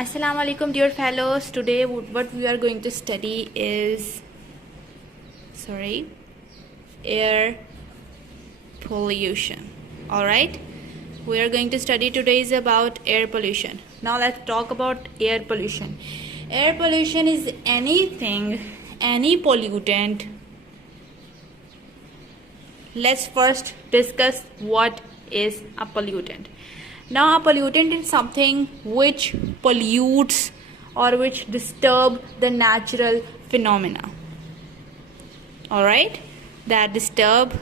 Assalamu alaikum dear fellows. Today what we are going to study is air pollution. Alright, we are going to study today is about air pollution. Now let's talk about air pollution. Air pollution is any pollutant. Let's first discuss what is a pollutant. Now a pollutant is something which pollutes or which disturb the natural phenomena. Alright, that disturb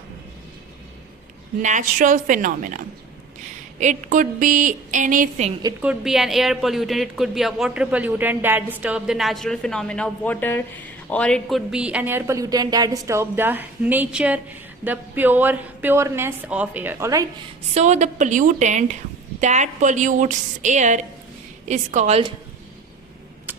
natural phenomena. It could be anything. It could be an air pollutant, it could be a water pollutant that disturb the natural phenomena of water, or it could be an air pollutant that disturb the nature, the pureness of air. Alright, so the pollutant that pollutes air is called,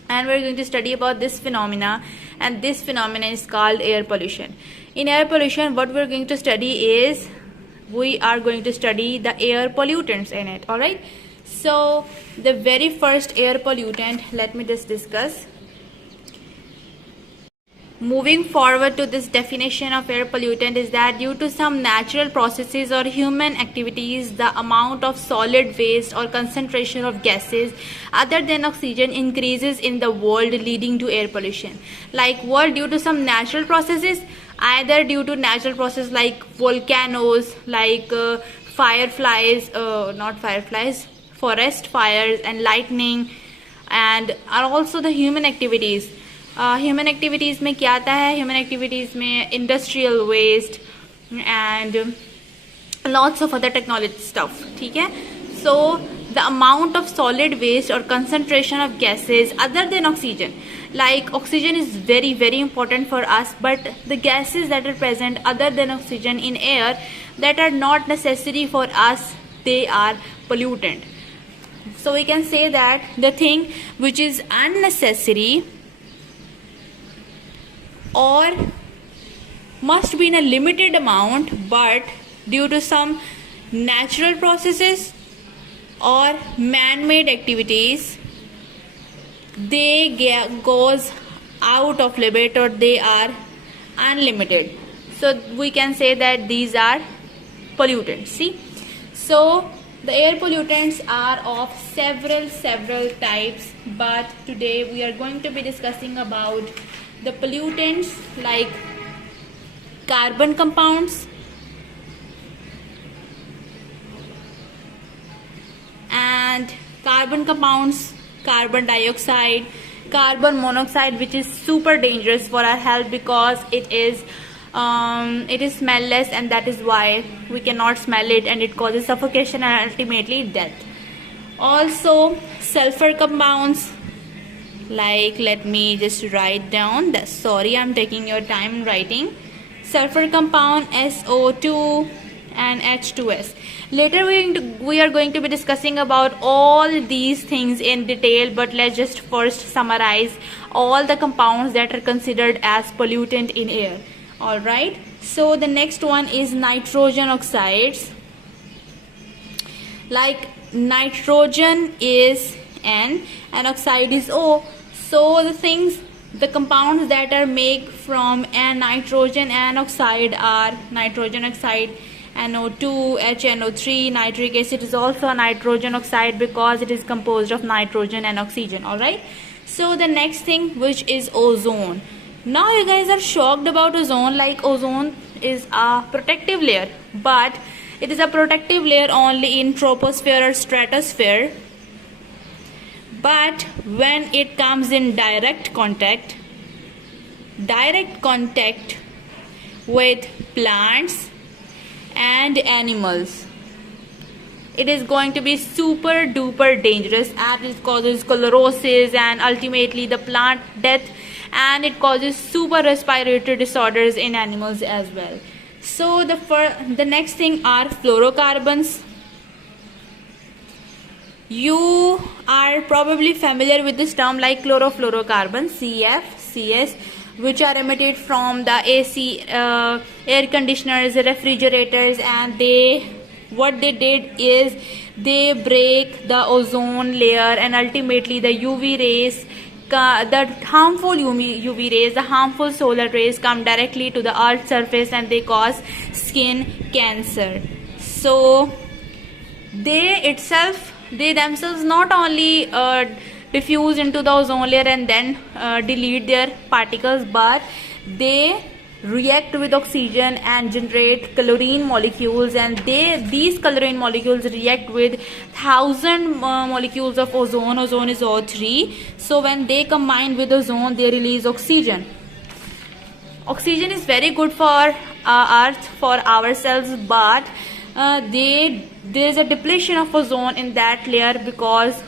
and we're going to study about this phenomena, and this phenomena is called air pollution. In air pollution, what we're going to study is we are going to study the air pollutants in it. Alright, so the very first air pollutant, let me just discuss. Moving forward to this definition of air pollutant is that due to some natural processes or human activities, the amount of solid waste or concentration of gases other than oxygen increases in the world, leading to air pollution. Like what? Due to some natural processes, either due to natural processes like volcanoes, like forest fires and lightning, and also the human activities. Human activities में क्या आता है? Human activities में industrial waste and lots of other technology stuff. ठीक है, so the amount of solid waste और concentration of gases other than oxygen, like oxygen is very very important for us, but the gases that are present other than oxygen in air that are not necessary for us, they are pollutant. So we can say that the thing which is unnecessary or must be in a limited amount, but due to some natural processes or man-made activities, they goes out of limit or they are unlimited. So we can say that these are pollutants. See, so the air pollutants are of several types, but today we are going to be discussing about the pollutants like carbon compounds and carbon dioxide, carbon monoxide, which is super dangerous for our health because it is smellless, and that is why we cannot smell it, and it causes suffocation and ultimately death. Also sulfur compounds, like let me just write down that. Sorry, I'm taking your time writing. Sulfur compound SO2 and H2S. Later we are going to be discussing about all these things in detail, but let's just first summarize all the compounds that are considered as pollutant in air. Alright, so the next one is nitrogen oxides. Like nitrogen is N and oxide is O. So the compounds that are made from nitrogen and oxide are nitrogen oxide, NO2, HNO3. Nitric acid is also a nitrogen oxide because it is composed of nitrogen and oxygen. Alright, so the next thing, which is ozone. Now you guys are shocked about ozone, like ozone is a protective layer, but it is a protective layer only in troposphere or stratosphere. But when it comes in direct contact with plants and animals, it is going to be super duper dangerous, and it causes sclerosis and ultimately the plant death, and it causes super respiratory disorders in animals as well. So the next thing are fluorocarbons. You are probably familiar with this term like chlorofluorocarbons, CF, CS, which are emitted from the AC, air conditioners, refrigerators, and they what they did is they break the ozone layer, and ultimately the UV rays, the harmful UV rays, the harmful solar rays come directly to the earth's surface and they cause skin cancer. So they themselves not only diffuse into the ozone layer and then delete their particles, but they react with oxygen and generate chlorine molecules, and these chlorine molecules react with 1000 molecules of ozone. Ozone is O3. So when they combine with ozone, they release oxygen. Oxygen is very good for earth, for ourselves, but there is a depletion of ozone in that layer, because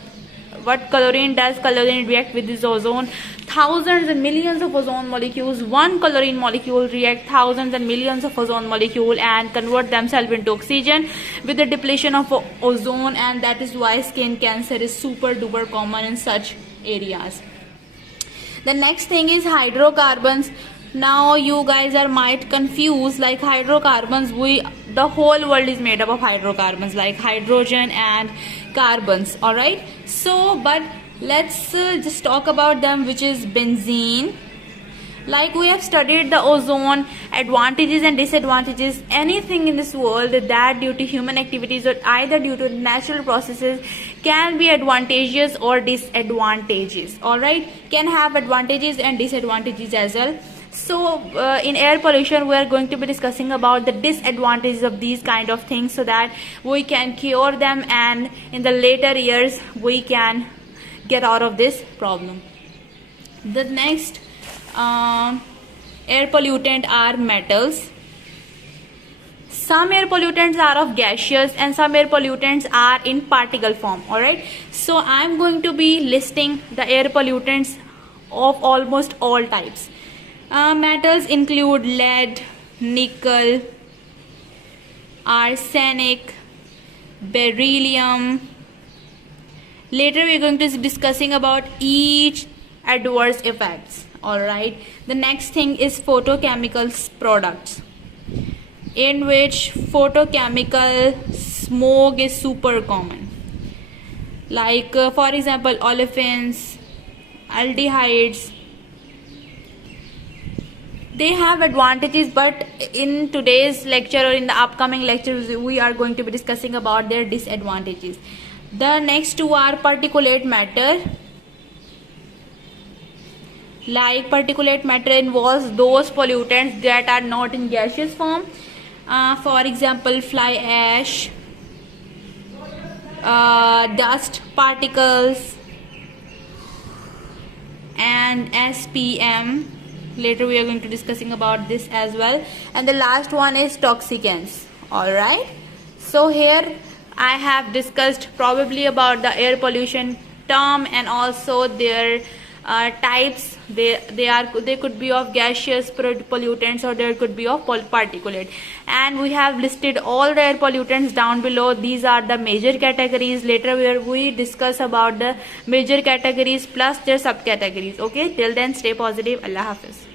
what chlorine does, chlorine react with this ozone. Thousands and millions of ozone molecules, one chlorine molecule react thousands and millions of ozone molecule and convert themselves into oxygen with the depletion of ozone, and that is why skin cancer is super duper common in such areas. The next thing is hydrocarbons. Now you guys are might confused, like hydrocarbons, the whole world is made up of hydrocarbons like hydrogen and carbons, all right? So but let's just talk about them, which is benzene. Like we have studied the ozone advantages and disadvantages. Anything in this world that due to human activities or either due to natural processes can be advantageous or disadvantageous, all right? Can have advantages and disadvantages as well. So in air pollution we are going to be discussing about the disadvantages of these kind of things, so that we can cure them and in the later years we can get out of this problem. The next air pollutant are metals. Some air pollutants are of gaseous and some air pollutants are in particle form, all right? So I am going to be listing the air pollutants of almost all types. Metals include lead, nickel, arsenic, beryllium. Later we are going to be discussing about each adverse effects, all right? The next thing is photochemical products, in which photochemical smoke is super common. Like for example, olefins, aldehydes. They have advantages, but in today's lecture or in the upcoming lectures we are going to be discussing about their disadvantages. The next two are particulate matter. Like particulate matter involves those pollutants that are not in gaseous form. For example, fly ash, dust particles, and SPM. Later we are going to be discussing about this as well. And the last one is toxicants, all right? So here I have discussed probably about the air pollution term and also their types. They could be of gaseous pollutants or there could be of particulate, and we have listed all the air pollutants down below. These are the major categories. Later where we discuss about the major categories plus their subcategories. Okay, till then stay positive. Allah Hafiz.